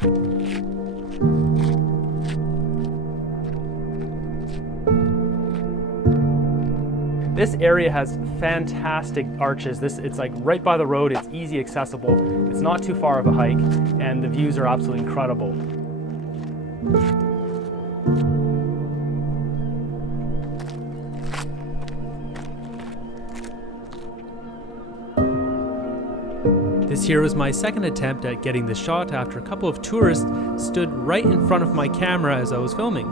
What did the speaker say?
This area has fantastic arches. It's like right by the road, it's easy accessible, it's not too far of a hike, and the views are absolutely incredible. This here was my second attempt at getting the shot after a couple of tourists stood right in front of my camera as I was filming.